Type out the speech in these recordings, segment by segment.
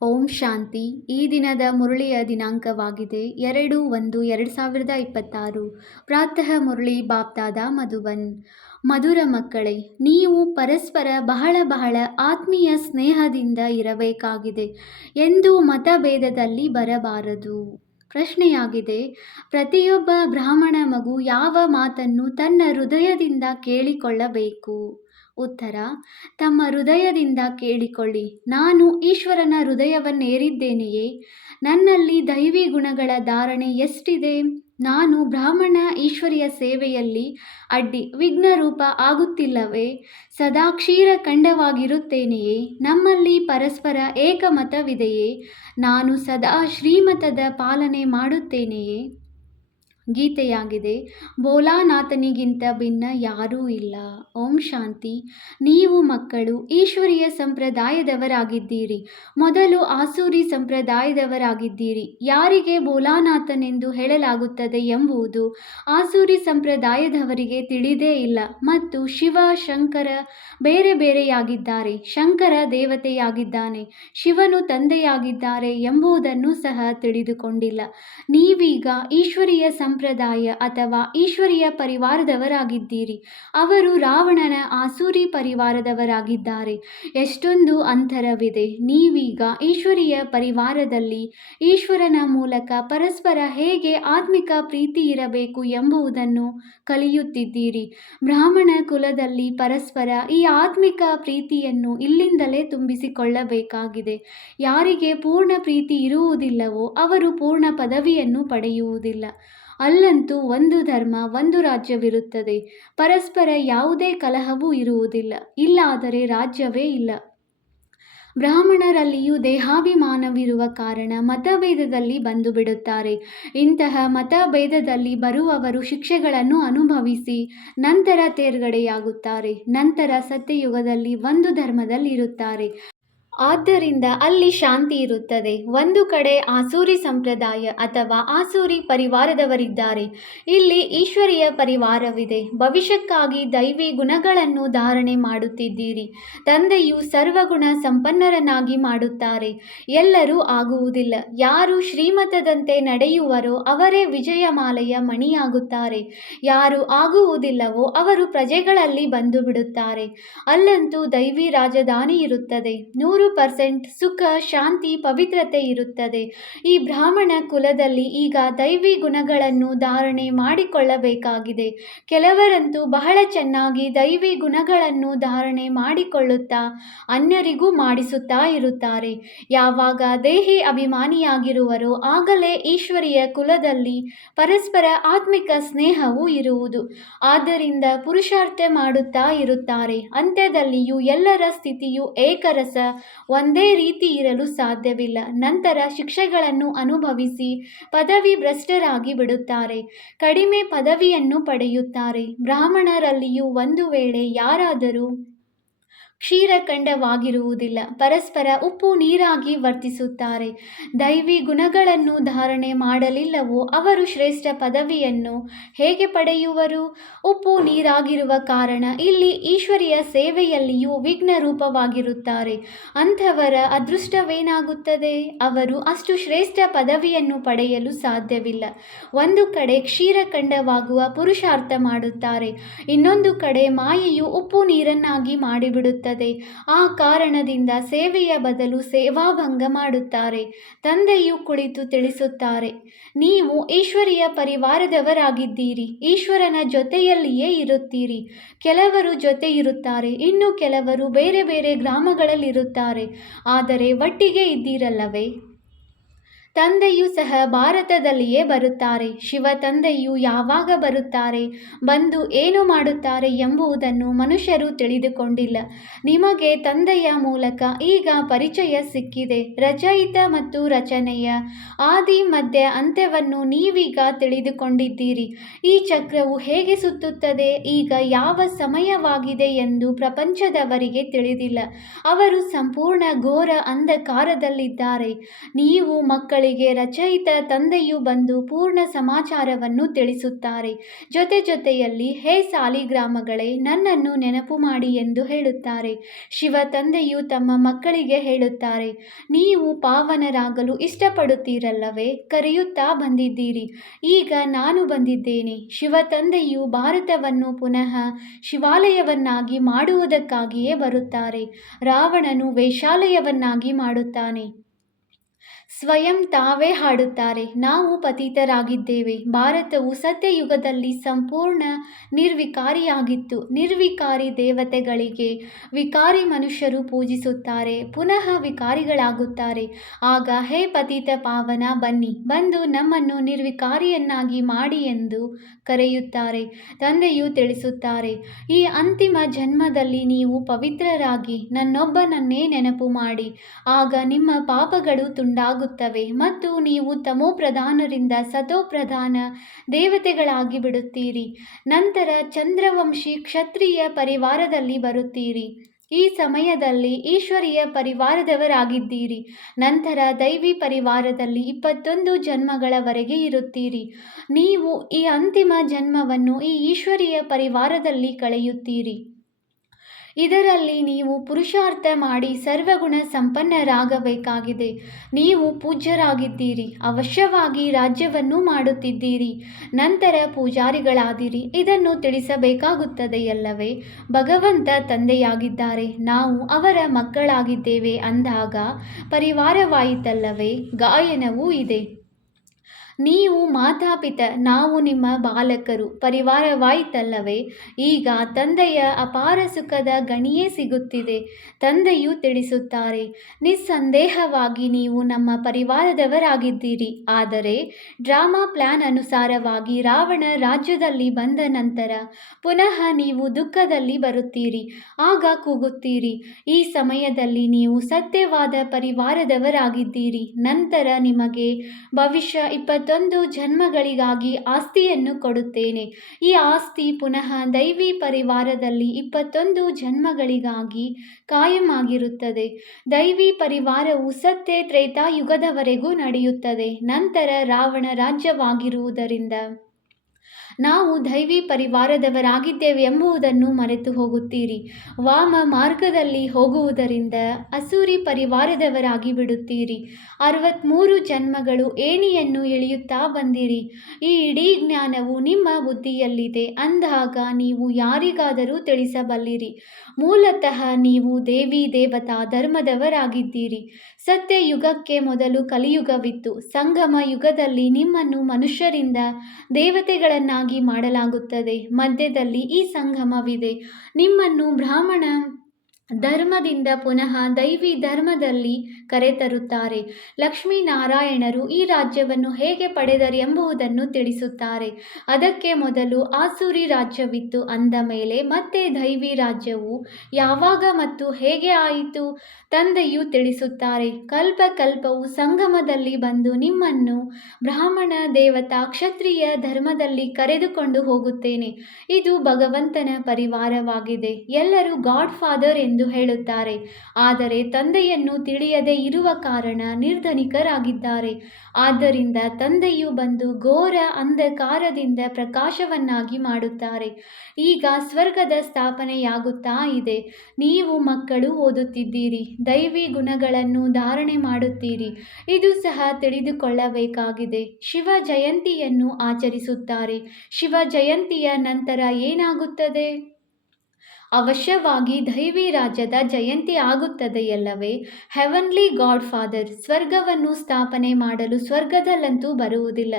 ಓಂ ಶಾಂತಿ. ಈ ದಿನದ ಮುರಳಿಯ ದಿನಾಂಕವಾಗಿದೆ 2/1/2026. ಪ್ರಾತಃ ಮುರಳಿ ಬಾಪ್ದಾದ ಮಧುಬನ್. ಮಧುರ ಮಕ್ಕಳೇ, ನೀವು ಪರಸ್ಪರ ಬಹಳ ಆತ್ಮೀಯ ಸ್ನೇಹದಿಂದ ಇರಬೇಕಾಗಿದೆ ಎಂದು ಮತಭೇದದಲ್ಲಿ ಬರಬಾರದು. ಪ್ರಶ್ನೆಯಾಗಿದೆ, ಪ್ರತಿಯೊಬ್ಬ ಬ್ರಾಹ್ಮಣ ಮಗು ಯಾವ ಮಾತನ್ನು ತನ್ನ ಹೃದಯದಿಂದ ಕೇಳಿಕೊಳ್ಳಬೇಕು? ಉತ್ತರ: ತಮ್ಮ ಹೃದಯದಿಂದ ಕೇಳಿಕೊಳ್ಳಿ. ನಾನು ಈಶ್ವರನ ಹೃದಯವನ್ನೇರಿದ್ದೇನೆಯೇ? ನನ್ನಲ್ಲಿ ದೈವಿ ಗುಣಗಳ ಧಾರಣೆ ಎಷ್ಟಿದೆ? ನಾನು ಬ್ರಾಹ್ಮಣ ಈಶ್ವರಿಯ ಸೇವೆಯಲ್ಲಿ ಅಡ್ಡಿ ವಿಘ್ನರೂಪ ಆಗುತ್ತಿಲ್ಲವೇ? ಸದಾ ಕ್ಷೀರಖಂಡವಾಗಿರುತ್ತೇನೆಯೇ? ನಮ್ಮಲ್ಲಿ ಪರಸ್ಪರ ಏಕಮತವಿದೆಯೇ? ನಾನು ಸದಾ ಶ್ರೀಮತದ ಪಾಲನೆ ಮಾಡುತ್ತೇನೆಯೇ? ಗೀತೆಯಾಗಿದೆ, ಭೋಲಾನಾಥನಿಗಿಂತ ಭಿನ್ನ ಯಾರೂ ಇಲ್ಲ. ಓಂ ಶಾಂತಿ. ನೀವು ಮಕ್ಕಳು ಈಶ್ವರೀಯ ಸಂಪ್ರದಾಯದವರಾಗಿದ್ದೀರಿ. ಮೊದಲು ಆಸುರಿ ಸಂಪ್ರದಾಯದವರಾಗಿದ್ದೀರಿ. ಯಾರಿಗೆ ಭೋಲಾನಾಥನೆಂದು ಹೇಳಲಾಗುತ್ತದೆ ಎಂಬುದು ಆಸುರಿ ಸಂಪ್ರದಾಯದವರಿಗೆ ತಿಳಿದೇ ಇಲ್ಲ. ಮತ್ತು ಶಿವ ಶಂಕರ ಬೇರೆ ಬೇರೆಯಾಗಿದ್ದಾರೆ. ಶಂಕರ ದೇವತೆಯಾಗಿದ್ದಾನೆ, ಶಿವನು ತಂದೆಯಾಗಿದ್ದಾರೆ ಎಂಬುದನ್ನು ಸಹ ತಿಳಿದುಕೊಂಡಿಲ್ಲ. ನೀವೀಗ ಈಶ್ವರೀಯ ಸಂಪ್ರದಾಯ ಅಥವಾ ಈಶ್ವರೀಯ ಪರಿವಾರದವರಾಗಿದ್ದೀರಿ. ಅವರು ರಾವಣನ ಆಸುರಿ ಪರಿವಾರದವರಾಗಿದ್ದಾರೆ. ಎಷ್ಟೊಂದು ಅಂತರವಿದೆ. ನೀವೀಗ ಈಶ್ವರೀಯ ಪರಿವಾರದಲ್ಲಿ ಈಶ್ವರನ ಮೂಲಕ ಪರಸ್ಪರ ಹೇಗೆ ಆತ್ಮಿಕ ಪ್ರೀತಿ ಇರಬೇಕು ಎಂಬುದನ್ನು ಕಲಿಯುತ್ತಿದ್ದೀರಿ. ಬ್ರಾಹ್ಮಣ ಕುಲದಲ್ಲಿ ಪರಸ್ಪರ ಈ ಆತ್ಮಿಕ ಪ್ರೀತಿಯನ್ನು ಇಲ್ಲಿಂದಲೇ ತುಂಬಿಸಿಕೊಳ್ಳಬೇಕಾಗಿದೆ. ಯಾರಿಗೆ ಪೂರ್ಣ ಪ್ರೀತಿ ಇರುವುದಿಲ್ಲವೋ ಅವರು ಪೂರ್ಣ ಪದವಿಯನ್ನು ಪಡೆಯುವುದಿಲ್ಲ. ಅಲ್ಲಂತೂ ಒಂದು ಧರ್ಮ, ಒಂದು ರಾಜ್ಯವಿರುತ್ತದೆ. ಪರಸ್ಪರ ಯಾವುದೇ ಕಲಹವೂ ಇರುವುದಿಲ್ಲ. ಇಲ್ಲಾದರೆ ರಾಜ್ಯವೇ ಇಲ್ಲ. ಬ್ರಾಹ್ಮಣರಲ್ಲಿಯೂ ದೇಹಾಭಿಮಾನವಿರುವ ಕಾರಣ ಮತಭೇದದಲ್ಲಿ ಬಂದು ಬಿಡುತ್ತಾರೆ. ಇಂತಹ ಮತಭೇದದಲ್ಲಿ ಬರುವವರು ಶಿಕ್ಷೆಗಳನ್ನು ಅನುಭವಿಸಿ ನಂತರ ತೇರ್ಗಡೆಯಾಗುತ್ತಾರೆ. ನಂತರ ಸತ್ಯಯುಗದಲ್ಲಿ ಒಂದು ಧರ್ಮದಲ್ಲಿರುತ್ತಾರೆ. ಆದ್ದರಿಂದ ಅಲ್ಲಿ ಶಾಂತಿ ಇರುತ್ತದೆ. ಒಂದು ಕಡೆ ಆಸುರಿ ಸಂಪ್ರದಾಯ ಅಥವಾ ಆಸುರಿ ಪರಿವಾರದವರಿದ್ದಾರೆ. ಇಲ್ಲಿ ಈಶ್ವರೀಯ ಪರಿವಾರವಿದೆ. ಭವಿಷ್ಯಕ್ಕಾಗಿ ದೈವಿ ಗುಣಗಳನ್ನು ಧಾರಣೆ ಮಾಡುತ್ತಿದ್ದೀರಿ. ತಂದೆಯು ಸರ್ವಗುಣ ಸಂಪನ್ನರನ್ನಾಗಿ ಮಾಡುತ್ತಾರೆ. ಎಲ್ಲರೂ ಆಗುವುದಿಲ್ಲ. ಯಾರು ಶ್ರೀಮತದಂತೆ ನಡೆಯುವರೋ ಅವರೇ ವಿಜಯಮಾಲೆಯ ಮಣಿಯಾಗುತ್ತಾರೆ. ಯಾರು ಆಗುವುದಿಲ್ಲವೋ ಅವರು ಪ್ರಜೆಗಳಲ್ಲಿ ಬಂದು ಬಿಡುತ್ತಾರೆ. ಅಲ್ಲಂತೂ ದೈವಿ ರಾಜಧಾನಿ ಇರುತ್ತದೆ. 100% ಸುಖ, ಶಾಂತಿ, ಪವಿತ್ರತೆ ಇರುತ್ತದೆ. ಈ ಬ್ರಾಹ್ಮಣ ಕುಲದಲ್ಲಿ ಈಗ ದೈವಿ ಗುಣಗಳನ್ನು ಧಾರಣೆ ಮಾಡಿಕೊಳ್ಳಬೇಕಾಗಿದೆ. ಕೆಲವರಂತೂ ಬಹಳ ಚೆನ್ನಾಗಿ ದೈವಿ ಗುಣಗಳನ್ನು ಧಾರಣೆ ಮಾಡಿಕೊಳ್ಳುತ್ತಾ ಅನ್ಯರಿಗೂ ಮಾಡಿಸುತ್ತಾ ಇರುತ್ತಾರೆ. ಯಾವಾಗ ದೇಹಿ ಅಭಿಮಾನಿಯಾಗಿರುವರೋ ಆಗಲೇ ಈಶ್ವರೀಯ ಕುಲದಲ್ಲಿ ಪರಸ್ಪರ ಆತ್ಮಿಕ ಸ್ನೇಹವೂ ಇರುವುದು. ಆದ್ದರಿಂದ ಪುರುಷಾರ್ಥ ಮಾಡುತ್ತಾ ಇರುತ್ತಾರೆ. ಅಂತ್ಯದಲ್ಲಿಯೂ ಎಲ್ಲರ ಸ್ಥಿತಿಯು ಏಕರಸ, ಒಂದೇ ರೀತಿ ಇರಲು ಸಾಧ್ಯವಿಲ್ಲ. ನಂತರ ಶಿಕ್ಷೆಗಳನ್ನು ಅನುಭವಿಸಿ ಪದವಿ ಭ್ರಷ್ಟರಾಗಿ ಬಿಡುತ್ತಾರೆ. ಕಡಿಮೆ ಪದವಿಯನ್ನು ಪಡೆಯುತ್ತಾರೆ. ಬ್ರಾಹ್ಮಣರಲ್ಲಿಯೂ ಒಂದು ವೇಳೆ ಯಾರಾದರೂ ಕ್ಷೀರಖಂಡವಾಗಿರುವುದಿಲ್ಲ. ಪರಸ್ಪರ ಉಪ್ಪು ನೀರಾಗಿ ವರ್ತಿಸುತ್ತಾರೆ. ದೈವಿ ಗುಣಗಳನ್ನು ಧಾರಣೆ ಮಾಡಲಿಲ್ಲವೋ ಅವರು ಶ್ರೇಷ್ಠ ಪದವಿಯನ್ನು ಹೇಗೆ ಪಡೆಯುವರು? ಉಪ್ಪು ನೀರಾಗಿರುವ ಕಾರಣ ಇಲ್ಲಿ ಈಶ್ವರೀಯ ಸೇವೆಯಲ್ಲಿಯೂ ವಿಘ್ನರೂಪವಾಗಿರುತ್ತಾರೆ. ಅಂಥವರ ಅದೃಷ್ಟವೇನಾಗುತ್ತದೆ? ಅವರು ಅಷ್ಟು ಶ್ರೇಷ್ಠ ಪದವಿಯನ್ನು ಪಡೆಯಲು ಸಾಧ್ಯವಿಲ್ಲ. ಒಂದು ಕಡೆ ಕ್ಷೀರಖಂಡವಾಗುವ ಪುರುಷಾರ್ಥ ಮಾಡುತ್ತಾರೆ, ಇನ್ನೊಂದು ಕಡೆ ಮಾಯೆಯು ಉಪ್ಪು ನೀರನ್ನಾಗಿ ಮಾಡಿಬಿಡುತ್ತದೆ. ಆ ಕಾರಣದಿಂದ ಸೇವೆಯ ಬದಲು ಸೇವಾಭಂಗ ಮಾಡುತ್ತಾರೆ. ತಂದೆಯು ಕುಳಿತು ತಿಳಿಸುತ್ತಾರೆ, ನೀವು ಈಶ್ವರೀಯ ಪರಿವಾರದವರಾಗಿದ್ದೀರಿ. ಈಶ್ವರನ ಜೊತೆಯಲ್ಲಿಯೇ ಇರುತ್ತೀರಿ. ಕೆಲವರು ಜೊತೆ ಇರುತ್ತಾರೆ, ಇನ್ನು ಕೆಲವರು ಬೇರೆ ಬೇರೆ ಗ್ರಾಮಗಳಲ್ಲಿರುತ್ತಾರೆ. ಆದರೆ ಒಟ್ಟಿಗೆ ಇದ್ದೀರಲ್ಲವೇ? ತಂದೆಯೂ ಸಹ ಭಾರತದಲ್ಲಿಯೇ ಬರುತ್ತಾರೆ. ಶಿವ ತಂದೆಯು ಯಾವಾಗ ಬರುತ್ತಾರೆ, ಬಂದು ಏನು ಮಾಡುತ್ತಾರೆ ಎಂಬುದನ್ನು ಮನುಷ್ಯರು ತಿಳಿದುಕೊಂಡಿಲ್ಲ. ನಿಮಗೆ ತಂದೆಯ ಮೂಲಕ ಈಗ ಪರಿಚಯ ಸಿಕ್ಕಿದೆ. ರಚಯಿತ ಮತ್ತು ರಚನೆಯ ಆದಿ ಮಧ್ಯ ಅಂತ್ಯವನ್ನು ನೀವೀಗ ತಿಳಿದುಕೊಂಡಿದ್ದೀರಿ. ಈ ಚಕ್ರವು ಹೇಗೆ ಸುತ್ತುತ್ತದೆ, ಈಗ ಯಾವ ಸಮಯವಾಗಿದೆ ಎಂದು ಪ್ರಪಂಚದವರಿಗೆ ತಿಳಿದಿಲ್ಲ. ಅವರು ಸಂಪೂರ್ಣ ಘೋರ ಅಂಧಕಾರದಲ್ಲಿದ್ದಾರೆ. ನೀವು ಮಕ್ಕಳು ಮಕ್ಕಳಿಗೆ ರಚಯಿತ ತಂದೆಯು ಬಂದು ಪೂರ್ಣ ಸಮಾಚಾರವನ್ನು ತಿಳಿಸುತ್ತಾರೆ. ಜೊತೆಯಲ್ಲಿ ಹೇ ಸಾಲಿಗ್ರಾಮಗಳೇ, ನನ್ನನ್ನು ನೆನಪು ಮಾಡಿ ಎಂದು ಹೇಳುತ್ತಾರೆ. ಶಿವ ತಂದೆಯು ತಮ್ಮ ಮಕ್ಕಳಿಗೆ ಹೇಳುತ್ತಾರೆ, ನೀವು ಪಾವನರಾಗಲು ಇಷ್ಟಪಡುತ್ತೀರಲ್ಲವೇ? ಕರೆಯುತ್ತಾ ಬಂದಿದ್ದೀರಿ, ಈಗ ನಾನು ಬಂದಿದ್ದೇನೆ. ಶಿವ ತಂದೆಯು ಭಾರತವನ್ನು ಪುನಃ ಶಿವಾಲಯವನ್ನಾಗಿ ಮಾಡುವುದಕ್ಕಾಗಿಯೇ ಬರುತ್ತಾರೆ. ರಾವಣನು ವೇಶ್ಯಾಲಯವನ್ನಾಗಿ ಮಾಡುತ್ತಾನೆ. ಸ್ವಯಂ ತಾವೇ ಹಾಡುತ್ತಾರೆ, ನಾವು ಪತಿತರಾಗಿದ್ದೇವೆ. ಭಾರತವು ಸತ್ಯಯುಗದಲ್ಲಿ ಸಂಪೂರ್ಣ ನಿರ್ವಿಕಾರಿಯಾಗಿತ್ತು. ನಿರ್ವಿಕಾರಿ ದೇವತೆಗಳಿಗೆ ವಿಕಾರಿ ಮನುಷ್ಯರು ಪೂಜಿಸುತ್ತಾರೆ, ಪುನಃ ವಿಕಾರಿಗಳಾಗುತ್ತಾರೆ. ಆಗ ಹೇ ಪತಿತ ಪಾವನ, ಬನ್ನಿ, ಬಂದು ನಮ್ಮನ್ನು ನಿರ್ವಿಕಾರಿಯನ್ನಾಗಿ ಮಾಡಿ ಎಂದು ಕರೆಯುತ್ತಾರೆ. ತಂದೆಯು ತಿಳಿಸುತ್ತಾರೆ, ಈ ಅಂತಿಮ ಜನ್ಮದಲ್ಲಿ ನೀವು ಪವಿತ್ರರಾಗಿ ನನ್ನೊಬ್ಬನನ್ನೇ ನೆನಪು ಮಾಡಿ. ಆಗ ನಿಮ್ಮ ಪಾಪಗಳು ತುಂಡಾಗುತ್ತವೆ ಮತ್ತು ನೀವು ತಮೋಪ್ರಧಾನರಿಂದ ಸತೋಪ್ರಧಾನ ದೇವತೆಗಳಾಗಿ ಬಿಡುತ್ತೀರಿ. ನಂತರ ಚಂದ್ರವಂಶಿ ಕ್ಷತ್ರಿಯ ಪರಿವಾರದಲ್ಲಿ ಬರುತ್ತೀರಿ. ಈ ಸಮಯದಲ್ಲಿ ಈಶ್ವರೀಯ ಪರಿವಾರದವರಾಗಿದ್ದೀರಿ. ನಂತರ ದೈವಿ ಪರಿವಾರದಲ್ಲಿ 21 ಜನ್ಮಗಳವರೆಗೆ ಇರುತ್ತೀರಿ. ನೀವು ಈ ಅಂತಿಮ ಜನ್ಮವನ್ನು ಈ ಈಶ್ವರೀಯ ಪರಿವಾರದಲ್ಲಿ ಕಳೆಯುತ್ತೀರಿ. ಇದರಲ್ಲಿ ನೀವು ಪುರುಷಾರ್ಥ ಮಾಡಿ ಸರ್ವಗುಣ ಸಂಪನ್ನರಾಗಬೇಕಾಗಿದೆ. ನೀವು ಪೂಜ್ಯರಾಗಿದ್ದೀರಿ, ಅವಶ್ಯವಾಗಿ ರಾಜ್ಯವನ್ನು ಮಾಡುತ್ತಿದ್ದೀರಿ, ನಂತರ ಪೂಜಾರಿಗಳಾದಿರಿ. ಇದನ್ನು ತಿಳಿಸಬೇಕಾಗುತ್ತದೆಯಲ್ಲವೇ? ಭಗವಂತ ತಂದೆಯಾಗಿದ್ದಾರೆ, ನಾವು ಅವರ ಮಕ್ಕಳಾಗಿದ್ದೇವೆ ಅಂದಾಗ ಪರಿವಾರವಾಯಿತಲ್ಲವೇ? ಗಾಯನವೂ ಇದೆ. ನೀವು ಮಾತಾಪಿತ, ನಾವು ನಿಮ್ಮ ಬಾಲಕರು, ಪರಿವಾರವಾಯಿತಲ್ಲವೇ? ಈಗ ತಂದೆಯ ಅಪಾರ ಸುಖದ ಗಣಿಯೇ ಸಿಗುತ್ತಿದೆ. ತಂದೆಯು ತಿಳಿಸುತ್ತಾರೆ, ನಿಸ್ಸಂದೇಹವಾಗಿ ನೀವು ನಮ್ಮ ಪರಿವಾರದವರಾಗಿದ್ದೀರಿ. ಆದರೆ ಡ್ರಾಮಾ ಪ್ಲಾನ್ ಅನುಸಾರವಾಗಿ ರಾವಣ ರಾಜ್ಯದಲ್ಲಿ ಬಂದ ನಂತರ ಪುನಃ ನೀವು ದುಃಖದಲ್ಲಿ ಬರುತ್ತೀರಿ. ಆಗ ಕೂಗುತ್ತೀರಿ, ಈ ಸಮಯದಲ್ಲಿ ನೀವು ಸತ್ಯವಾದ ಪರಿವಾರದವರಾಗಿದ್ದೀರಿ. ನಂತರ ನಿಮಗೆ ಭವಿಷ್ಯ 21 ಜನ್ಮಗಳಿಗಾಗಿ ಆಸ್ತಿಯನ್ನು ಕೊಡುತ್ತೇನೆ. ಈ ಆಸ್ತಿ ಪುನಃ ದೈವಿ ಪರಿವಾರದಲ್ಲಿ 21 ಜನ್ಮಗಳಿಗಾಗಿ ಕಾಯಮಾಗಿರುತ್ತದೆ. ದೈವಿ ಪರಿವಾರವು ಸತ್ಯ ತ್ರೇತಾಯುಗದವರೆಗೂ ನಡೆಯುತ್ತದೆ. ನಂತರ ರಾವಣ ರಾಜ್ಯವಾಗಿರುವುದರಿಂದ ನಾವು ದೈವಿ ಪರಿವಾರದವರಾಗಿದ್ದೇವೆ ಎಂಬುದನ್ನು ಮರೆತು ಹೋಗುತ್ತೀರಿ. ವಾಮ ಮಾರ್ಗದಲ್ಲಿ ಹೋಗುವುದರಿಂದ ಅಸುರಿ ಪರಿವಾರದವರಾಗಿ ಬಿಡುತ್ತೀರಿ. 63 ಜನ್ಮಗಳು ಏಣಿಯನ್ನು ಇಳಿಯುತ್ತಾ ಬಂದಿರಿ. ಈ ಇಡೀ ಜ್ಞಾನವು ನಿಮ್ಮ ಬುದ್ಧಿಯಲ್ಲಿದೆ ಅಂದಾಗ ನೀವು ಯಾರಿಗಾದರೂ ತಿಳಿಸಬಲ್ಲಿರಿ. ಮೂಲತಃ ನೀವು ದೇವಿ ದೇವತಾ ಧರ್ಮದವರಾಗಿದ್ದೀರಿ. ಸತ್ಯಯುಗಕ್ಕೆ ಮೊದಲು ಕಲಿಯುಗವಿತ್ತು. ಸಂಗಮ ಯುಗದಲ್ಲಿ ನಿಮ್ಮನ್ನು ಮನುಷ್ಯರಿಂದ ದೇವತೆಗಳನ್ನಾಗಿ ಮಾಡಲಾಗುತ್ತದೆ. ಮಧ್ಯದಲ್ಲಿ ಈ ಸಂಗಮವಿದೆ. ನಿಮ್ಮನ್ನು ಬ್ರಾಹ್ಮಣ ಧರ್ಮದಿಂದ ಪುನಃ ದೈವಿ ಧರ್ಮದಲ್ಲಿ ಕರೆತರುತ್ತಾರೆ. ಲಕ್ಷ್ಮೀನಾರಾಯಣರು ಈ ರಾಜ್ಯವನ್ನು ಹೇಗೆ ಪಡೆದರು ಎಂಬುದನ್ನು ತಿಳಿಸುತ್ತಾರೆ. ಅದಕ್ಕೆ ಮೊದಲು ಆಸುರಿ ರಾಜ್ಯವಿತ್ತು ಅಂದ ಮೇಲೆ ಮತ್ತೆ ದೈವಿ ರಾಜ್ಯವು ಯಾವಾಗ ಮತ್ತು ಹೇಗೆ ಆಯಿತು? ತಂದೆಯು ತಿಳಿಸುತ್ತಾರೆ, ಕಲ್ಪವು ಸಂಗಮದಲ್ಲಿ ಬಂದು ನಿಮ್ಮನ್ನು ಬ್ರಾಹ್ಮಣ ದೇವತಾ ಕ್ಷತ್ರಿಯ ಧರ್ಮದಲ್ಲಿ ಕರೆದುಕೊಂಡು ಹೋಗುತ್ತೇನೆ. ಇದು ಭಗವಂತನ ಪರಿವಾರವಾಗಿದೆ. ಎಲ್ಲರೂ ಗಾಡ್ ಫಾದರ್ ಎಂದು ಹೇಳುತ್ತಾರೆ, ಆದರೆ ತಂದೆಯನ್ನು ತಿಳಿಯದೇ ಇರುವ ಕಾರಣ ನಿರ್ಧನಿಕರಾಗಿದ್ದಾರೆ. ಆದ್ದರಿಂದ ತಂದೆಯು ಬಂದು ಘೋರ ಅಂಧಕಾರದಿಂದ ಪ್ರಕಾಶವನ್ನಾಗಿ ಮಾಡುತ್ತಾರೆ. ಈಗ ಸ್ವರ್ಗದ ಸ್ಥಾಪನೆಯಾಗುತ್ತಾ ಇದೆ. ನೀವು ಮಕ್ಕಳು ಓದುತ್ತಿದ್ದೀರಿ, ದೈವಿ ಗುಣಗಳನ್ನು ಧಾರಣೆ ಮಾಡುತ್ತೀರಿ. ಇದು ಸಹ ತಿಳಿದುಕೊಳ್ಳಬೇಕಾಗಿದೆ. ಶಿವ ಜಯಂತಿಯನ್ನು ಆಚರಿಸುತ್ತಾರೆ. ಶಿವ ಜಯಂತಿಯ ನಂತರ ಏನಾಗುತ್ತದೆ? ಅವಶ್ಯವಾಗಿ ದೈವಿ ರಾಜ್ಯದ ಜಯಂತಿ ಆಗುತ್ತದೆಯಲ್ಲವೇ? ಹೆವನ್ಲಿ ಗಾಡ್ ಫಾದರ್ ಸ್ವರ್ಗವನ್ನು ಸ್ಥಾಪನೆ ಮಾಡಲು ಸ್ವರ್ಗದಲ್ಲಂತೂ ಬರುವುದಿಲ್ಲ.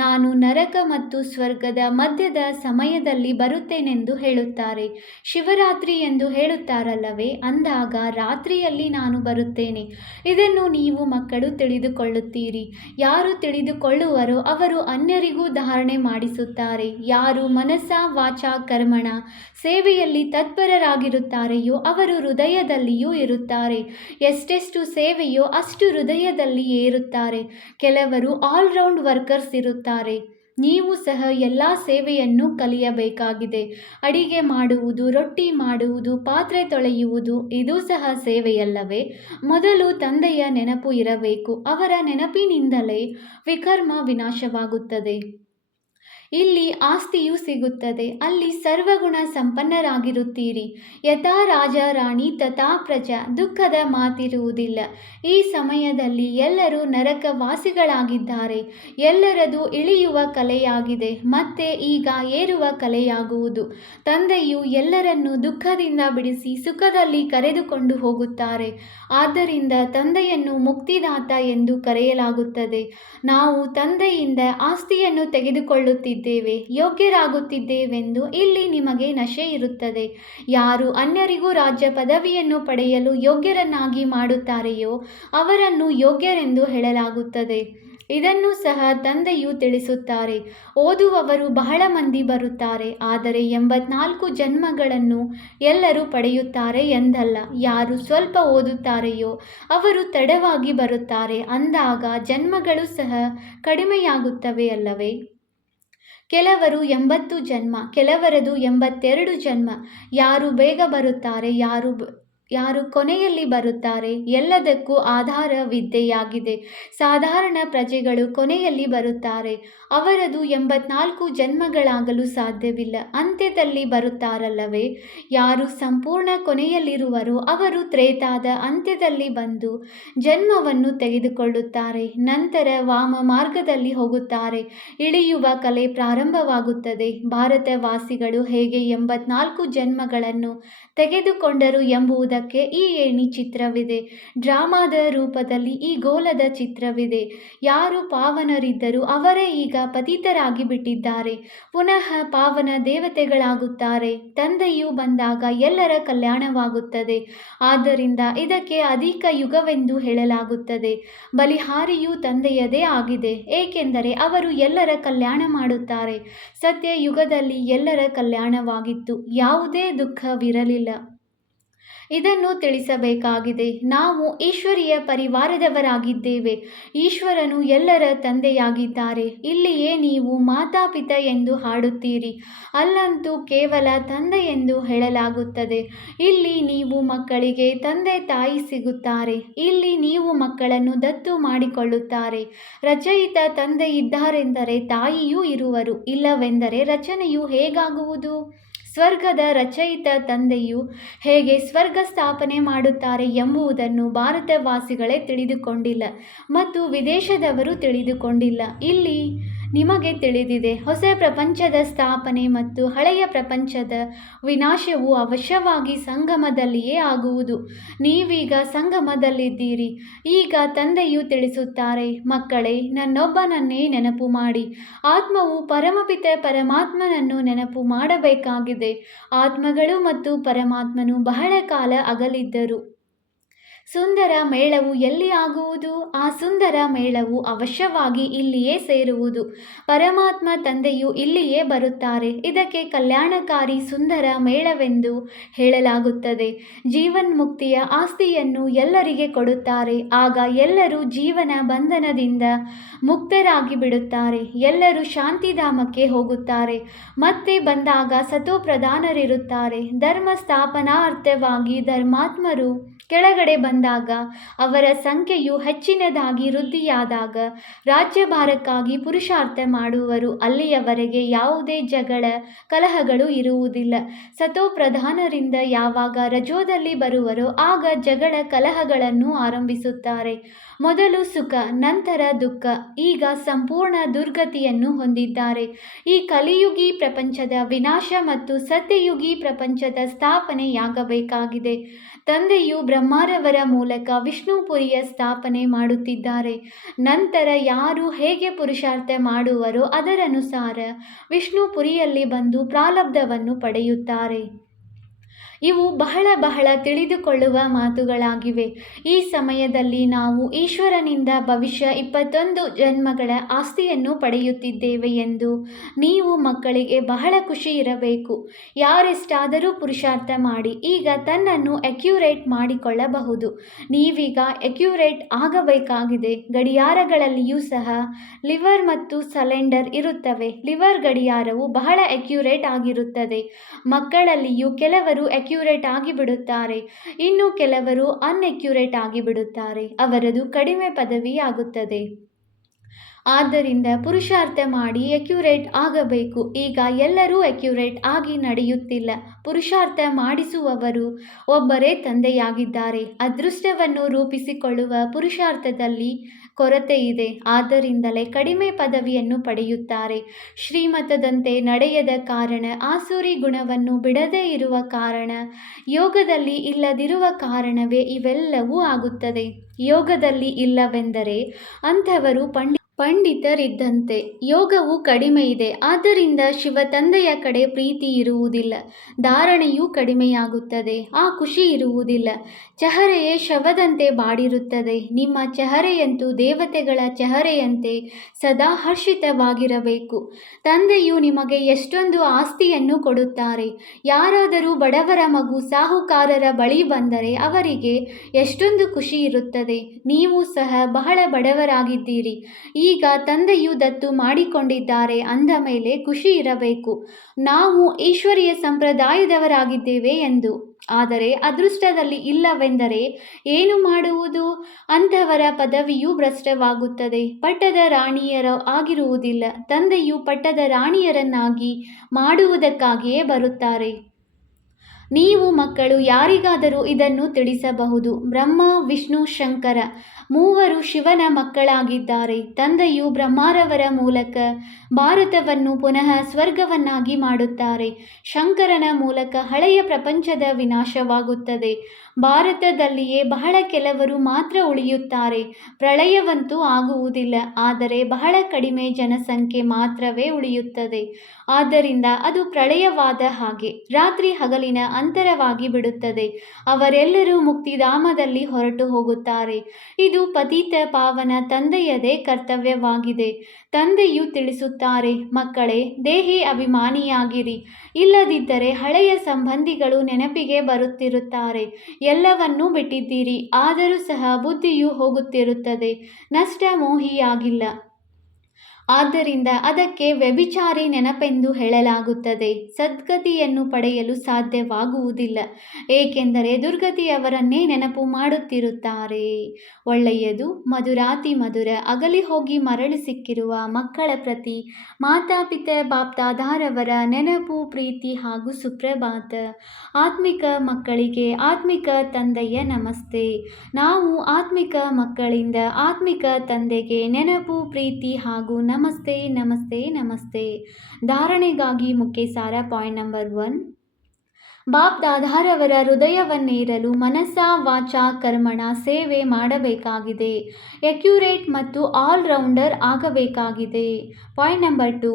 ನಾನು ನರಕ ಮತ್ತು ಸ್ವರ್ಗದ ಮಧ್ಯದ ಸಮಯದಲ್ಲಿ ಬರುತ್ತೇನೆಂದು ಹೇಳುತ್ತಾರೆ. ಶಿವರಾತ್ರಿ ಎಂದು ಹೇಳುತ್ತಾರಲ್ಲವೇ? ಅಂದಾಗ ರಾತ್ರಿಯಲ್ಲಿ ನಾನು ಬರುತ್ತೇನೆ. ಇದನ್ನು ನೀವು ಮಕ್ಕಳು ತಿಳಿದುಕೊಳ್ಳುತ್ತೀರಿ. ಯಾರು ತಿಳಿದುಕೊಳ್ಳುವರೋ ಅವರು ಅನ್ಯರಿಗೂ ಧಾರಣೆ ಮಾಡಿಸುತ್ತಾರೆ. ಯಾರು ಮನಸ್ಸ ವಾಚ ಕರ್ಮಣ ಸೇವೆಯಲ್ಲಿ ತತ್ಪರರಾಗಿರುತ್ತಾರೆಯೋ ಅವರು ಹೃದಯದಲ್ಲಿಯೂ ಇರುತ್ತಾರೆ. ಎಷ್ಟೆಷ್ಟು ಸೇವೆಯೋ ಅಷ್ಟು ಹೃದಯದಲ್ಲಿ ಏರುತ್ತಾರೆ. ಕೆಲವರು ಆಲ್ರೌಂಡ್ ವರ್ಕರ್ಸ್ ಇರುತ್ತಾರೆ. ನೀವು ಸಹ ಎಲ್ಲ ಸೇವೆಯನ್ನು ಕಲಿಯಬೇಕಾಗಿದೆ. ಅಡಿಗೆ ಮಾಡುವುದು, ರೊಟ್ಟಿ ಮಾಡುವುದು, ಪಾತ್ರೆ ತೊಳೆಯುವುದು ಇದೂ ಸಹ ಸೇವೆಯಲ್ಲವೇ? ಮೊದಲು ತಂದೆಯ ನೆನಪು ಇರಬೇಕು. ಅವರ ನೆನಪಿನಿಂದಲೇ ವಿಕರ್ಮ ವಿನಾಶವಾಗುತ್ತದೆ. ಇಲ್ಲಿ ಆಸ್ತಿಯೂ ಸಿಗುತ್ತದೆ. ಅಲ್ಲಿ ಸರ್ವಗುಣ ಸಂಪನ್ನರಾಗಿರುತ್ತೀರಿ. ಯಥಾ ರಾಜ ರಾಣಿ ತಥಾ ಪ್ರಜಾ. ದುಃಖದ ಮಾತಿರುವುದಿಲ್ಲ. ಈ ಸಮಯದಲ್ಲಿ ಎಲ್ಲರೂ ನರಕವಾಸಿಗಳಾಗಿದ್ದಾರೆ. ಎಲ್ಲರದು ಇಳಿಯುವ ಕಲೆಯಾಗಿದೆ, ಮತ್ತೆ ಈಗ ಏರುವ ಕಲೆಯಾಗುವುದು. ತಂದೆಯು ಎಲ್ಲರನ್ನೂ ದುಃಖದಿಂದ ಬಿಡಿಸಿ ಸುಖದಲ್ಲಿ ಕರೆದುಕೊಂಡು ಹೋಗುತ್ತಾರೆ. ಆದ್ದರಿಂದ ತಂದೆಯನ್ನು ಮುಕ್ತಿದಾತ ಎಂದು ಕರೆಯಲಾಗುತ್ತದೆ. ನಾವು ತಂದೆಯಿಂದ ಆಸ್ತಿಯನ್ನು ತೆಗೆದುಕೊಳ್ಳುತ್ತಿದ್ದೇವೆ, ಯೋಗ್ಯರಾಗುತ್ತಿದ್ದೇವೆಂದು ಇಲ್ಲಿ ನಿಮಗೆ ನಶೆ ಇರುತ್ತದೆ. ಯಾರು ಅನ್ಯರಿಗೂ ರಾಜ್ಯ ಪದವಿಯನ್ನು ಪಡೆಯಲು ಯೋಗ್ಯರನ್ನಾಗಿ ಮಾಡುತ್ತಾರೆಯೋ ಅವರನ್ನು ಯೋಗ್ಯರೆಂದು ಹೇಳಲಾಗುತ್ತದೆ. ಇದನ್ನು ಸಹ ತಂದೆಯು ತಿಳಿಸುತ್ತಾರೆ. ಓದುವವರು ಬಹಳ ಮಂದಿ ಬರುತ್ತಾರೆ, ಆದರೆ 84 ಜನ್ಮಗಳನ್ನು ಎಲ್ಲರೂ ಪಡೆಯುತ್ತಾರೆ ಎಂದಲ್ಲ. ಯಾರು ಸ್ವಲ್ಪ ಓದುತ್ತಾರೆಯೋ ಅವರು ತಡವಾಗಿ ಬರುತ್ತಾರೆ. ಅಂದಾಗ ಜನ್ಮಗಳು ಸಹ ಕಡಿಮೆಯಾಗುತ್ತವೆ ಅಲ್ಲವೇ? ಕೆಲವರು 80 ಜನ್ಮ, ಕೆಲವರದು 82 ಜನ್ಮ. ಯಾರು ಬೇಗ ಬರುತ್ತಾರೆ, ಯಾರು ಕೊನೆಯಲ್ಲಿ ಬರುತ್ತಾರೆ, ಎಲ್ಲದಕ್ಕೂ ಆಧಾರ ವಿದ್ಯೆಯಾಗಿದೆ. ಸಾಧಾರಣ ಪ್ರಜೆಗಳು ಕೊನೆಯಲ್ಲಿ ಬರುತ್ತಾರೆ. ಅವರದು 84 ಜನ್ಮಗಳಾಗಲು ಸಾಧ್ಯವಿಲ್ಲ. ಅಂತ್ಯದಲ್ಲಿ ಬರುತ್ತಾರಲ್ಲವೇ? ಯಾರು ಸಂಪೂರ್ಣ ಕೊನೆಯಲ್ಲಿರುವರೋ ಅವರು ತ್ರೇತಾದ ಅಂತ್ಯದಲ್ಲಿ ಬಂದು ಜನ್ಮವನ್ನು ತೆಗೆದುಕೊಳ್ಳುತ್ತಾರೆ. ನಂತರ ವಾಮ ಮಾರ್ಗದಲ್ಲಿ ಹೋಗುತ್ತಾರೆ. ಇಳಿಯುವ ಕಲೆ ಪ್ರಾರಂಭವಾಗುತ್ತದೆ. ಭಾರತವಾಸಿಗಳು ಹೇಗೆ 84 ಜನ್ಮಗಳನ್ನು ತೆಗೆದುಕೊಂಡರು ಎಂಬುದಕ್ಕೆ ಈ ಏಣಿ ಚಿತ್ರವಿದೆ. ಡ್ರಾಮಾದ ರೂಪದಲ್ಲಿ ಈ ಗೋಲದ ಚಿತ್ರವಿದೆ. ಯಾರು ಪಾವನರಿದ್ದರೂ ಅವರೇ ಈಗ ಪತಿತರಾಗಿ ಬಿಟ್ಟಿದ್ದಾರೆ. ಪುನಃ ಪಾವನ ದೇವತೆಗಳಾಗುತ್ತಾರೆ. ತಂದೆಯು ಬಂದಾಗ ಎಲ್ಲರ ಕಲ್ಯಾಣವಾಗುತ್ತದೆ. ಆದ್ದರಿಂದ ಇದಕ್ಕೆ ಅಧಿಕ ಯುಗವೆಂದು ಹೇಳಲಾಗುತ್ತದೆ. ಬಲಿಹಾರಿಯು ತಂದೆಯದೇ ಆಗಿದೆ, ಏಕೆಂದರೆ ಅವರು ಎಲ್ಲರ ಕಲ್ಯಾಣ ಮಾಡುತ್ತಾರೆ. ಸತ್ಯ ಯುಗದಲ್ಲಿ ಎಲ್ಲರ ಕಲ್ಯಾಣವಾಗಿತ್ತು, ಯಾವುದೇ ದುಃಖವಿರಲಿಲ್ಲ. ಇದನ್ನು ತಿಳಿಸಬೇಕಾಗಿದೆ. ನಾವು ಈಶ್ವರೀಯ ಪರಿವಾರದವರಾಗಿದ್ದೇವೆ. ಈಶ್ವರನು ಎಲ್ಲರ ತಂದೆಯಾಗಿದ್ದಾರೆ. ಇಲ್ಲಿಯೇ ನೀವು ಮಾತಾಪಿತ ಎಂದು ಹಾಡುತ್ತೀರಿ. ಅಲ್ಲಂತೂ ಕೇವಲ ತಂದೆ ಎಂದು ಹೇಳಲಾಗುತ್ತದೆ. ಇಲ್ಲಿ ನೀವು ಮಕ್ಕಳಿಗೆ ತಂದೆ ತಾಯಿ ಸಿಗುತ್ತಾರೆ. ಇಲ್ಲಿ ನೀವು ಮಕ್ಕಳನ್ನು ದತ್ತು ಮಾಡಿಕೊಳ್ಳುತ್ತಾರೆ. ರಚಯಿತ ತಂದೆ ಇದ್ದಾರೆಂದರೆ ತಾಯಿಯೂ ಇರುವರು, ಇಲ್ಲವೆಂದರೆ ರಚನೆಯು ಹೇಗಾಗುವುದು? ಸ್ವರ್ಗದ ರಚಯಿತ ತಂದೆಯು ಹೇಗೆ ಸ್ವರ್ಗ ಸ್ಥಾಪನೆ ಮಾಡುತ್ತಾರೆ ಎಂಬುದನ್ನು ಭಾರತವಾಸಿಗಳೇ ತಿಳಿದುಕೊಂಡಿಲ್ಲ ಮತ್ತು ವಿದೇಶದವರು ತಿಳಿದುಕೊಂಡಿಲ್ಲ. ಇಲ್ಲಿ ನಿಮಗೆ ತಿಳಿದಿದೆ. ಹೊಸ ಪ್ರಪಂಚದ ಸ್ಥಾಪನೆ ಮತ್ತು ಹಳೆಯ ಪ್ರಪಂಚದ ವಿನಾಶವು ಅವಶ್ಯವಾಗಿ ಸಂಗಮದಲ್ಲಿಯೇ ಆಗುವುದು. ನೀವೀಗ ಸಂಗಮದಲ್ಲಿದ್ದೀರಿ. ಈಗ ತಂದೆಯು ತಿಳಿಸುತ್ತಾರೆ, ಮಕ್ಕಳೇ, ನನ್ನೊಬ್ಬನನ್ನೇ ನೆನಪು ಮಾಡಿ. ಆತ್ಮವು ಪರಮಪಿತ ಪರಮಾತ್ಮನನ್ನು ನೆನಪು ಮಾಡಬೇಕಾಗಿದೆ. ಆತ್ಮಗಳು ಮತ್ತು ಪರಮಾತ್ಮನು ಬಹಳ ಕಾಲ ಅಗಲಿದ್ದರು. ಸುಂದರ ಮೇಳವು ಎಲ್ಲಿ ಆಗುವುದು? ಆ ಸುಂದರ ಮೇಳವು ಅವಶ್ಯವಾಗಿ ಇಲ್ಲಿಯೇ ಸೇರುವುದು. ಪರಮಾತ್ಮ ತಂದೆಯು ಇಲ್ಲಿಯೇ ಬರುತ್ತಾರೆ. ಇದಕ್ಕೆ ಕಲ್ಯಾಣಕಾರಿ ಸುಂದರ ಮೇಳವೆಂದು ಹೇಳಲಾಗುತ್ತದೆ. ಜೀವನ್ಮುಕ್ತಿಯ ಆಸ್ತಿಯನ್ನು ಎಲ್ಲರಿಗೆ ಕೊಡುತ್ತಾರೆ. ಆಗ ಎಲ್ಲರೂ ಜೀವನ ಬಂಧನದಿಂದ ಮುಕ್ತರಾಗಿ ಬಿಡುತ್ತಾರೆ. ಎಲ್ಲರೂ ಶಾಂತಿಧಾಮಕ್ಕೆ ಹೋಗುತ್ತಾರೆ. ಮತ್ತೆ ಬಂದಾಗ ಸತೋಪ್ರಧಾನರಿರುತ್ತಾರೆ. ಧರ್ಮ ಸ್ಥಾಪನಾರ್ಥವಾಗಿ ಧರ್ಮಾತ್ಮರು ಕೆಳಗಡೆ ಬಂದಾಗ ಅವರ ಸಂಖ್ಯೆಯು ಹೆಚ್ಚಿನದಾಗಿ ವೃದ್ಧಿಯಾದಾಗ ರಾಜ್ಯಭಾರಕ್ಕಾಗಿ ಪುರುಷಾರ್ಥ ಮಾಡುವರು. ಅಲ್ಲಿಯವರೆಗೆ ಯಾವುದೇ ಜಗಳ ಕಲಹಗಳು ಇರುವುದಿಲ್ಲ. ಸತೋಪ್ರಧಾನರಿಂದ ಯಾವಾಗ ರಜೋದಲ್ಲಿ ಬರುವರೋ ಆಗ ಜಗಳ ಕಲಹಗಳನ್ನು ಆರಂಭಿಸುತ್ತಾರೆ. ಮೊದಲು ಸುಖ, ನಂತರ ದುಃಖ. ಈಗ ಸಂಪೂರ್ಣ ದುರ್ಗತಿಯನ್ನು ಹೊಂದಿದ್ದಾರೆ. ಈ ಕಲಿಯುಗಿ ಪ್ರಪಂಚದ ವಿನಾಶ ಮತ್ತು ಸತ್ಯಯುಗಿ ಪ್ರಪಂಚದ ಸ್ಥಾಪನೆಯಾಗಬೇಕಾಗಿದೆ. ತಂದೆಯು ಬ್ರಹ್ಮರವರ ಮೂಲಕ ವಿಷ್ಣುಪುರಿಯ ಸ್ಥಾಪನೆ ಮಾಡುತ್ತಿದ್ದಾರೆ. ನಂತರ ಯಾರು ಹೇಗೆ ಪುರುಷಾರ್ಥ ಮಾಡುವರೋ ಅದರನುಸಾರ ವಿಷ್ಣುಪುರಿಯಲ್ಲಿ ಬಂದು ಪ್ರಾರಬ್ಧವನ್ನು ಪಡೆಯುತ್ತಾರೆ. ಇವು ಬಹಳ ಬಹಳ ತಿಳಿದುಕೊಳ್ಳುವ ಮಾತುಗಳಾಗಿವೆ. ಈ ಸಮಯದಲ್ಲಿ ನಾವು ಈಶ್ವರನಿಂದ ಭವಿಷ್ಯ 21 ಜನ್ಮಗಳ ಆಸ್ತಿಯನ್ನು ಪಡೆಯುತ್ತಿದ್ದೇವೆ ಎಂದು ನೀವು ಮಕ್ಕಳಿಗೆ ಬಹಳ ಖುಷಿ ಇರಬೇಕು. ಯಾರೆಷ್ಟಾದರೂ ಪುರುಷಾರ್ಥ ಮಾಡಿ ಈಗ ತನ್ನನ್ನು ಅಕ್ಯುರೇಟ್ ಮಾಡಿಕೊಳ್ಳಬಹುದು. ನೀವೀಗ ಅಕ್ಯುರೇಟ್ ಆಗಬೇಕಾಗಿದೆ. ಗಡಿಯಾರಗಳಲ್ಲಿಯೂ ಸಹ ಲಿವರ್ ಮತ್ತು ಸೆಲೆಂಡರ್ ಇರುತ್ತವೆ. ಲಿವರ್ ಗಡಿಯಾರವು ಬಹಳ ಅಕ್ಯುರೇಟ್ ಆಗಿರುತ್ತದೆ. ಮಕ್ಕಳಲ್ಲಿಯೂ ಕೆಲವರು ಅಕ್ಯುರೇಟ್ ಆಗಿಬಿಡುತ್ತಾರೆ, ಇನ್ನು ಕೆಲವರು ಅನ್ಅಕ್ಯುರೇಟ್ ಆಗಿಬಿಡುತ್ತಾರೆ. ಅವರದು ಕಡಿಮೆ ಪದವಿಯಾಗುತ್ತದೆ. ಆದ್ದರಿಂದ ಪುರುಷಾರ್ಥ ಮಾಡಿ ಅಕ್ಯುರೇಟ್ ಆಗಬೇಕು. ಈಗ ಎಲ್ಲರೂ ಅಕ್ಯುರೇಟ್ ಆಗಿ ನಡೆಯುತ್ತಿಲ್ಲ. ಪುರುಷಾರ್ಥ ಮಾಡಿಸುವವರು ಒಬ್ಬರೇ ತಂದೆಯಾಗಿದ್ದಾರೆ. ಅದೃಷ್ಟವನ್ನು ರೂಪಿಸಿಕೊಳ್ಳುವ ಪುರುಷಾರ್ಥದಲ್ಲಿ ಕೊರತೆ ಇದೆ. ಆದ್ದರಿಂದಲೇ ಕಡಿಮೆ ಪದವಿಯನ್ನು ಪಡೆಯುತ್ತಾರೆ. ಶ್ರೀಮತದಂತೆ ನಡೆಯದ ಕಾರಣ, ಆಸುರಿ ಗುಣವನ್ನು ಬಿಡದೇ ಇರುವ ಕಾರಣ, ಯೋಗದಲ್ಲಿ ಇಲ್ಲದಿರುವ ಕಾರಣವೇ ಇವೆಲ್ಲವೂ ಆಗುತ್ತದೆ. ಯೋಗದಲ್ಲಿ ಇಲ್ಲವೆಂದರೆ ಅಂಥವರು ಪಂಡಿತರಿದ್ದಂತೆ. ಯೋಗವು ಕಡಿಮೆ ಇದೆ, ಆದ್ದರಿಂದ ಶಿವ ತಂದೆಯ ಕಡೆ ಪ್ರೀತಿ ಇರುವುದಿಲ್ಲ. ಧಾರಣೆಯೂ ಕಡಿಮೆಯಾಗುತ್ತದೆ, ಆ ಖುಷಿ ಇರುವುದಿಲ್ಲ. ಚಹರೆಯೇ ಶವದಂತೆ ಬಾಡಿರುತ್ತದೆ. ನಿಮ್ಮ ಚಹರೆಯಂತೂ ದೇವತೆಗಳ ಚಹರೆಯಂತೆ ಸದಾ ಹರ್ಷಿತವಾಗಿರಬೇಕು. ತಂದೆಯು ನಿಮಗೆ ಎಷ್ಟೊಂದು ಆಸ್ತಿಯನ್ನು ಕೊಡುತ್ತಾರೆ. ಯಾರಾದರೂ ಬಡವರ ಮಗು ಸಾಹುಕಾರರ ಬಳಿ ಬಂದರೆ ಅವರಿಗೆ ಎಷ್ಟೊಂದು ಖುಷಿ ಇರುತ್ತದೆ. ನೀವು ಸಹ ಬಹಳ ಬಡವರಾಗಿದ್ದೀರಿ. ಈಗ ತಂದೆಯು ದತ್ತು ಮಾಡಿಕೊಂಡಿದ್ದಾರೆ ಅಂದ ಮೇಲೆ ಖುಷಿ ಇರಬೇಕು. ನಾವು ಈಶ್ವರೀಯ ಸಂಪ್ರದಾಯದವರಾಗಿದ್ದೇವೆ ಎಂದು. ಆದರೆ ಅದೃಷ್ಟದಲ್ಲಿ ಇಲ್ಲವೆಂದರೆ ಏನು ಮಾಡುವುದು? ಅಂಥವರ ಪದವಿಯೂ ಭ್ರಷ್ಟವಾಗುತ್ತದೆ. ಪಟ್ಟದ ರಾಣಿಯರು ಆಗಿರುವುದಿಲ್ಲ. ತಂದೆಯು ಪಟ್ಟದ ರಾಣಿಯರನ್ನಾಗಿ ಮಾಡುವುದಕ್ಕಾಗಿಯೇ ಬರುತ್ತಾರೆ. ನೀವು ಮಕ್ಕಳು ಯಾರಿಗಾದರೂ ಇದನ್ನು ತಿಳಿಸಬಹುದು. ಬ್ರಹ್ಮ, ವಿಷ್ಣು, ಶಂಕರ ಮೂವರು ಶಿವನ ಮಕ್ಕಳಾಗಿದ್ದಾರೆ. ತಂದೆಯು ಬ್ರಹ್ಮರವರ ಮೂಲಕ ಭಾರತವನ್ನು ಪುನಃ ಸ್ವರ್ಗವನ್ನಾಗಿ ಮಾಡುತ್ತಾರೆ. ಶಂಕರನ ಮೂಲಕ ಹಳೆಯ ಪ್ರಪಂಚದ ವಿನಾಶವಾಗುತ್ತದೆ. ಭಾರತದಲ್ಲಿಯೇ ಬಹಳ ಕೆಲವರು ಮಾತ್ರ ಉಳಿಯುತ್ತಾರೆ. ಪ್ರಳಯವಂತೂ ಆಗುವುದಿಲ್ಲ, ಆದರೆ ಬಹಳ ಕಡಿಮೆ ಜನಸಂಖ್ಯೆ ಮಾತ್ರವೇ ಉಳಿಯುತ್ತದೆ. ಆದ್ದರಿಂದ ಅದು ಪ್ರಳಯವಾದ ಹಾಗೆ ರಾತ್ರಿ ಹಗಲಿನ ಅಂತರವಾಗಿ ಬಿಡುತ್ತದೆ. ಅವರೆಲ್ಲರೂ ಮುಕ್ತಿಧಾಮದಲ್ಲಿ ಹೊರಟು ಹೋಗುತ್ತಾರೆ. ಇದು ಪತಿತ ಪಾವನ ತಂದೆಯದೇ ಕರ್ತವ್ಯವಾಗಿದೆ. ತಂದೆಯು ತಿಳಿಸುತ್ತಾರೆ, ಮಕ್ಕಳೇ, ದೇಹಿ ಅಭಿಮಾನಿಯಾಗಿರಿ. ಇಲ್ಲದಿದ್ದರೆ ಹಳೆಯ ಸಂಬಂಧಿಗಳು ನೆನಪಿಗೆ ಬರುತ್ತಿರುತ್ತಾರೆ. ಎಲ್ಲವನ್ನೂ ಬಿಟ್ಟಿದ್ದೀರಿ, ಆದರೂ ಸಹ ಬುದ್ಧಿಯು ಹೋಗುತ್ತಿರುತ್ತದೆ. ನಷ್ಟ ಮೋಹಿಯಾಗಿಲ್ಲ. ಆದ್ದರಿಂದ ಅದಕ್ಕೆ ವ್ಯಭಿಚಾರಿ ನೆನಪೆಂದು ಹೇಳಲಾಗುತ್ತದೆ. ಸದ್ಗತಿಯನ್ನು ಪಡೆಯಲು ಸಾಧ್ಯವಾಗುವುದಿಲ್ಲ, ಏಕೆಂದರೆ ದುರ್ಗತಿಯವರನ್ನೇ ನೆನಪು ಮಾಡುತ್ತಿರುತ್ತಾರೆ. ಒಳ್ಳೆಯದು, ಮಧುರಾತಿ ಮಧುರ. ಅಗಲಿ ಹೋಗಿ ಮರಳಿ ಸಿಕ್ಕಿರುವ ಮಕ್ಕಳ ಪ್ರತಿ ಮಾತಾಪಿತ ಬಾಪ್ದಾದಾರವರ ನೆನಪು, ಪ್ರೀತಿ ಹಾಗೂ ಸುಪ್ರಭಾತ. ಆತ್ಮಿಕ ಮಕ್ಕಳಿಗೆ ಆತ್ಮಿಕ ತಂದೆಯ ನಮಸ್ತೆ. ನಾವು ಆತ್ಮಿಕ ಮಕ್ಕಳಿಂದ ಆತ್ಮಿಕ ತಂದೆಗೆ ನೆನಪು, ಪ್ರೀತಿ ಹಾಗೂ ನಮಸ್ತೆ ನಮಸ್ತೆ ನಮಸ್ತೆ. ಧಾರಣೆಗಾಗಿ ಮುಖ್ಯ ಸಾರ. Point number 1. ಬಾಪ್ ದಾದಾರವರ ಹೃದಯವನ್ನೇರಲು ಮನಸ್ಸ ವಾಚ ಕರ್ಮಣ ಸೇವೆ ಮಾಡಬೇಕಾಗಿದೆ. ಅಕ್ಯುರೇಟ್ ಮತ್ತು ಆಲ್ರೌಂಡರ್ ಆಗಬೇಕಾಗಿದೆ. Point number 2.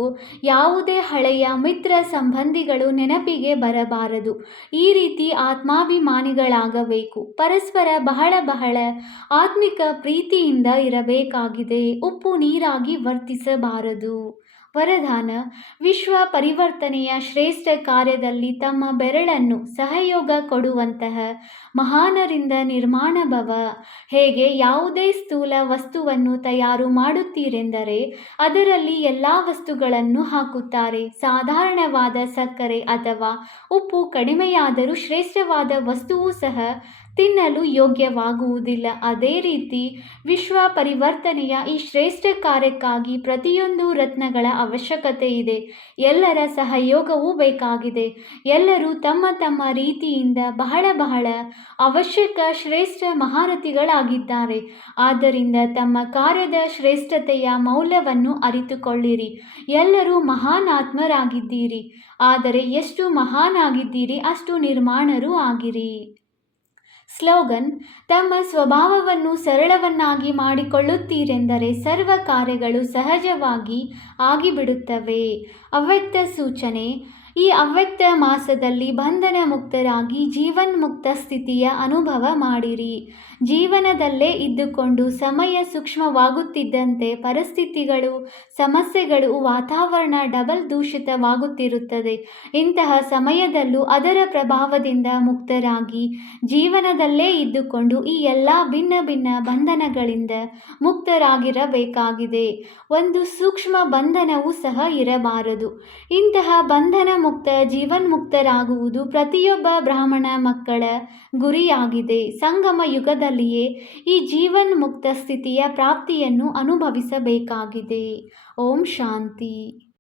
ಯಾವುದೇ ಹಳೆಯ ಮಿತ್ರ ಸಂಬಂಧಿಗಳು ನೆನಪಿಗೆ ಬರಬಾರದು. ಈ ರೀತಿ ಆತ್ಮಾಭಿಮಾನಿಗಳಾಗಬೇಕು. ಪರಸ್ಪರ ಬಹಳ ಬಹಳ ಆತ್ಮಿಕ ಪ್ರೀತಿಯಿಂದ ಇರಬೇಕಾಗಿದೆ. ಉಪ್ಪು ನೀರಾಗಿ ವರ್ತಿಸಬಾರದು. ವರದಾನ: ವಿಶ್ವ ಪರಿವರ್ತನೆಯ ಶ್ರೇಷ್ಠ ಕಾರ್ಯದಲ್ಲಿ ತಮ್ಮ ಬೆರಳನ್ನು ಸಹಯೋಗ ಕೊಡುವಂತಹ ಮಹಾನರಿಂದ ನಿರ್ಮಾಣ ಭವ. ಹೇಗೆ ಯಾವುದೇ ಸ್ಥೂಲ ವಸ್ತುವನ್ನು ತಯಾರು ಮಾಡುತ್ತೀರೆಂದರೆ ಅದರಲ್ಲಿ ಎಲ್ಲ ವಸ್ತುಗಳನ್ನು ಹಾಕುತ್ತಾರೆ. ಸಾಧಾರಣವಾದ ಸಕ್ಕರೆ ಅಥವಾ ಉಪ್ಪು ಕಡಿಮೆಯಾದರೂ ಶ್ರೇಷ್ಠವಾದ ವಸ್ತುವು ಸಹ ತಿನ್ನಲು ಯೋಗ್ಯವಾಗುವುದಿಲ್ಲ. ಅದೇ ರೀತಿ ವಿಶ್ವ ಪರಿವರ್ತನೆಯ ಈ ಶ್ರೇಷ್ಠ ಕಾರ್ಯಕ್ಕಾಗಿ ಪ್ರತಿಯೊಂದು ರತ್ನಗಳ ಅವಶ್ಯಕತೆ ಇದೆ. ಎಲ್ಲರ ಸಹಯೋಗವೂ ಬೇಕಾಗಿದೆ. ಎಲ್ಲರೂ ತಮ್ಮ ತಮ್ಮ ರೀತಿಯಿಂದ ಬಹಳ ಬಹಳ ಅವಶ್ಯಕ ಶ್ರೇಷ್ಠ ಮಹಾರಥಿಗಳಾಗಿದ್ದಾರೆ. ಆದ್ದರಿಂದ ತಮ್ಮ ಕಾರ್ಯದ ಶ್ರೇಷ್ಠತೆಯ ಮೌಲ್ಯವನ್ನು ಅರಿತುಕೊಳ್ಳಿರಿ. ಎಲ್ಲರೂ ಮಹಾನ್ ಆತ್ಮರಾಗಿದ್ದೀರಿ, ಆದರೆ ಎಷ್ಟು ಮಹಾನ್ ಆಗಿದ್ದೀರಿ ಅಷ್ಟು ನಿರ್ಮಾಣರೂ ಆಗಿರಿ. ಸ್ಲೋಗನ್: ತಮ್ಮ ಸ್ವಭಾವವನ್ನು ಸರಳವನ್ನಾಗಿ ಮಾಡಿಕೊಳ್ಳುತ್ತೀರೆಂದರೆ ಸರ್ವ ಕಾರ್ಯಗಳು ಸಹಜವಾಗಿ ಆಗಿಬಿಡುತ್ತವೆ. ಅವ್ಯಕ್ತ ಸೂಚನೆ: ಈ ಅವ್ಯಕ್ತ ಮಾಸದಲ್ಲಿ ಬಂಧನ ಮುಕ್ತರಾಗಿ ಜೀವನ್ಮುಕ್ತ ಸ್ಥಿತಿಯ ಅನುಭವ ಮಾಡಿರಿ. ಜೀವನದಲ್ಲೇ ಇದ್ದುಕೊಂಡು ಸಮಯ ಸೂಕ್ಷ್ಮವಾಗುತ್ತಿದ್ದಂತೆ ಪರಿಸ್ಥಿತಿಗಳು, ಸಮಸ್ಯೆಗಳು, ವಾತಾವರಣ ಡಬಲ್ ದೂಷಿತವಾಗುತ್ತಿರುತ್ತದೆ. ಇಂತಹ ಸಮಯದಲ್ಲೂ ಅದರ ಪ್ರಭಾವದಿಂದ ಮುಕ್ತರಾಗಿ ಜೀವನದಲ್ಲೇ ಇದ್ದುಕೊಂಡು ಈ ಎಲ್ಲ ಭಿನ್ನ ಭಿನ್ನ ಬಂಧನಗಳಿಂದ ಮುಕ್ತರಾಗಿರಬೇಕಾಗಿದೆ. ಒಂದು ಸೂಕ್ಷ್ಮ ಬಂಧನವೂ ಸಹ ಇರಬಾರದು. ಇಂತಹ ಬಂಧನ ಮುಕ್ತ ಜೀವನ್ಮುಕ್ತರಾಗುವುದು ಪ್ರತಿಯೊಬ್ಬ ಬ್ರಾಹ್ಮಣ ಮಕ್ಕಳ ಗುರಿಯಾಗಿದೆ. ಸಂಗಮ ಯುಗದಲ್ಲಿಯೇ ಈ ಜೀವನ್ಮುಕ್ತ ಸ್ಥಿತಿಯ ಪ್ರಾಪ್ತಿಯನ್ನು ಅನುಭವಿಸಬೇಕಾಗಿದೆ. ಓಂ ಶಾಂತಿ.